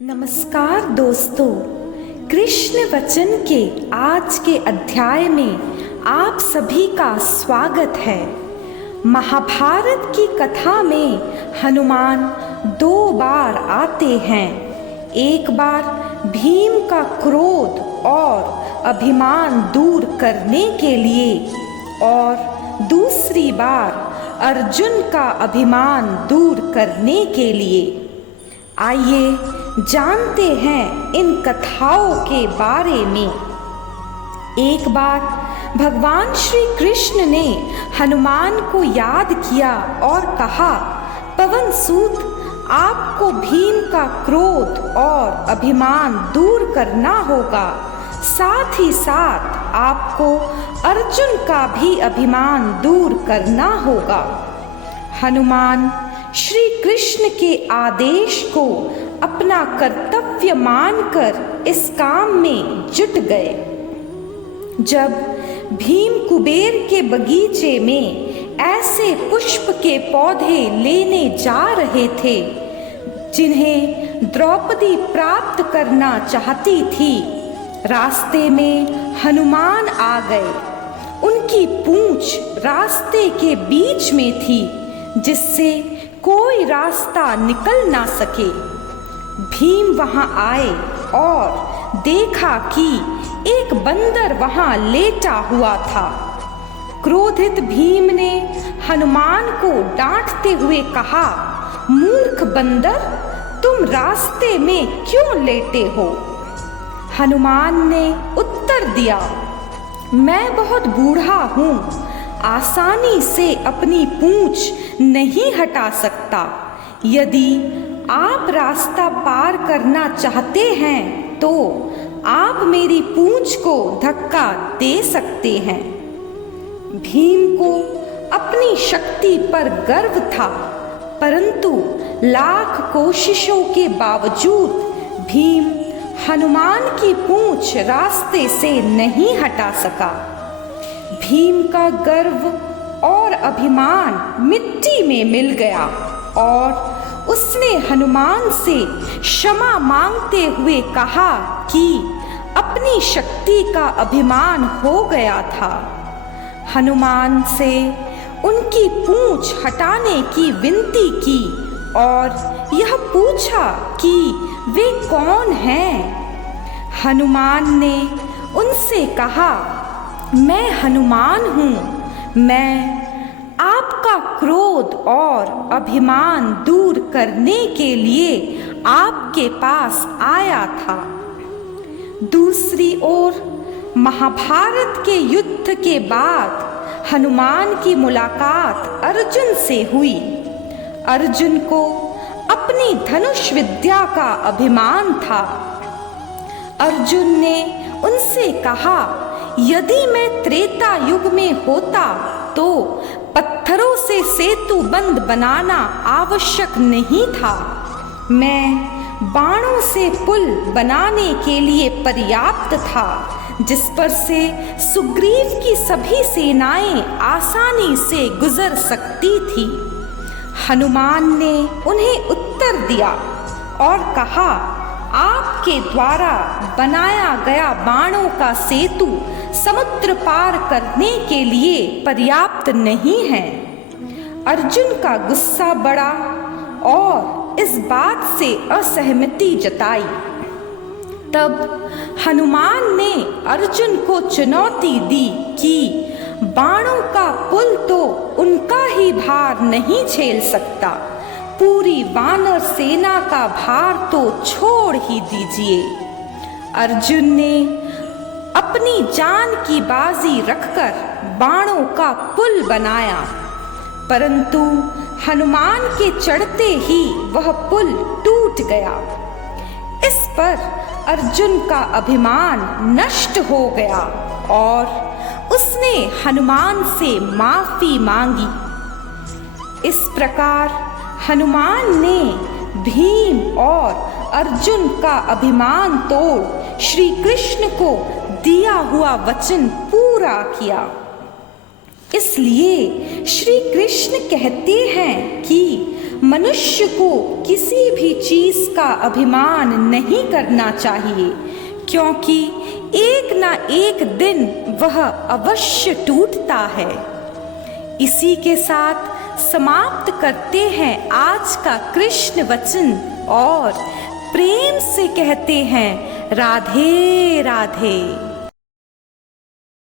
नमस्कार दोस्तों, कृष्ण वचन के आज के अध्याय में आप सभी का स्वागत है। महाभारत की कथा में हनुमान 2 बार आते हैं। एक बार भीम का क्रोध और अभिमान दूर करने के लिए और दूसरी बार अर्जुन का अभिमान दूर करने के लिए। आइए जानते हैं इन कथाओं के बारे में। एक बार भगवान श्री कृष्ण ने हनुमान को याद किया और कहा, पवन सूत, आपको भीम का क्रोध और अभिमान दूर करना होगा, साथ ही साथ आपको अर्जुन का भी अभिमान दूर करना होगा। हनुमान श्री कृष्ण के आदेश को अपना कर्तव्य मानकर इस काम में जुट गए। जब भीम कुबेर के बगीचे में ऐसे पुष्प के पौधे लेने जा रहे थे जिन्हें द्रौपदी प्राप्त करना चाहती थी, रास्ते में हनुमान आ गए। उनकी पूंछ रास्ते के बीच में थी, जिससे कोई रास्ता निकल ना सके। भीम वहां आए और देखा कि एक बंदर वहां लेटा हुआ था। क्रोधित भीम ने हनुमान को डांटते हुए कहा, मूर्ख बंदर, तुम रास्ते में क्यों लेटे हो? हनुमान ने उत्तर दिया, मैं बहुत बूढ़ा हूँ, आसानी से अपनी पूंछ नहीं हटा सकता। यदि आप रास्ता पार करना चाहते हैं तो आप मेरी पूंछ को धक्का दे सकते हैं। भीम को अपनी शक्ति पर गर्व था, परंतु लाख कोशिशों के बावजूद भीम हनुमान की पूंछ रास्ते से नहीं हटा सका। भीम का गर्व और अभिमान मिट्टी में मिल गया और उसने हनुमान से क्षमा मांगते हुए कहा कि अपनी शक्ति का अभिमान हो गया था। हनुमान से उनकी पूंछ हटाने की विनती की और यह पूछा कि वे कौन हैं। हनुमान ने उनसे कहा, मैं हनुमान हूँ, मैं आपका क्रोध और अभिमान दूर करने के लिए आपके पास आया था। दूसरी ओर महाभारत के युद्ध के बाद हनुमान की मुलाकात अर्जुन से हुई। अर्जुन को अपनी धनुष विद्या का अभिमान था। अर्जुन ने उनसे कहा, यदि मैं त्रेता युग में होता तो पत्थरों से सेतु बंद बनाना आवश्यक नहीं था। मैं बाणों से पुल बनाने के लिए पर्याप्त था, जिस पर से सुग्रीव की सभी सेनाएं आसानी से गुजर सकती थी। हनुमान ने उन्हें उत्तर दिया और कहा, आपके द्वारा बनाया गया बाणों का सेतु समुद्र पार करने के लिए पर्याप्त नहीं है। अर्जुन का गुस्सा बढ़ा और इस बात से असहमति जताई। तब हनुमान ने अर्जुन को चुनौती दी कि बाणों का पुल तो उनका ही भार नहीं झेल सकता, पूरी वानर सेना का भार तो छोड़ ही दीजिए। अर्जुन ने अपनी जान की बाजी रखकर बाणों का पुल बनाया, परंतु हनुमान के चढ़ते ही वह पुल टूट गया। इस पर अर्जुन का अभिमान नष्ट हो गया और उसने हनुमान से माफी मांगी। इस प्रकार हनुमान ने भीम और अर्जुन का अभिमान तोड़ श्री कृष्ण को दिया हुआ वचन पूरा किया। इसलिए श्री कृष्ण कहते हैं कि मनुष्य को किसी भी चीज़ का अभिमान नहीं करना चाहिए, क्योंकि एक ना एक दिन वह अवश्य टूटता है। इसी के साथ समाप्त करते हैं आज का कृष्ण वचन और प्रेम से कहते हैं राधे राधे।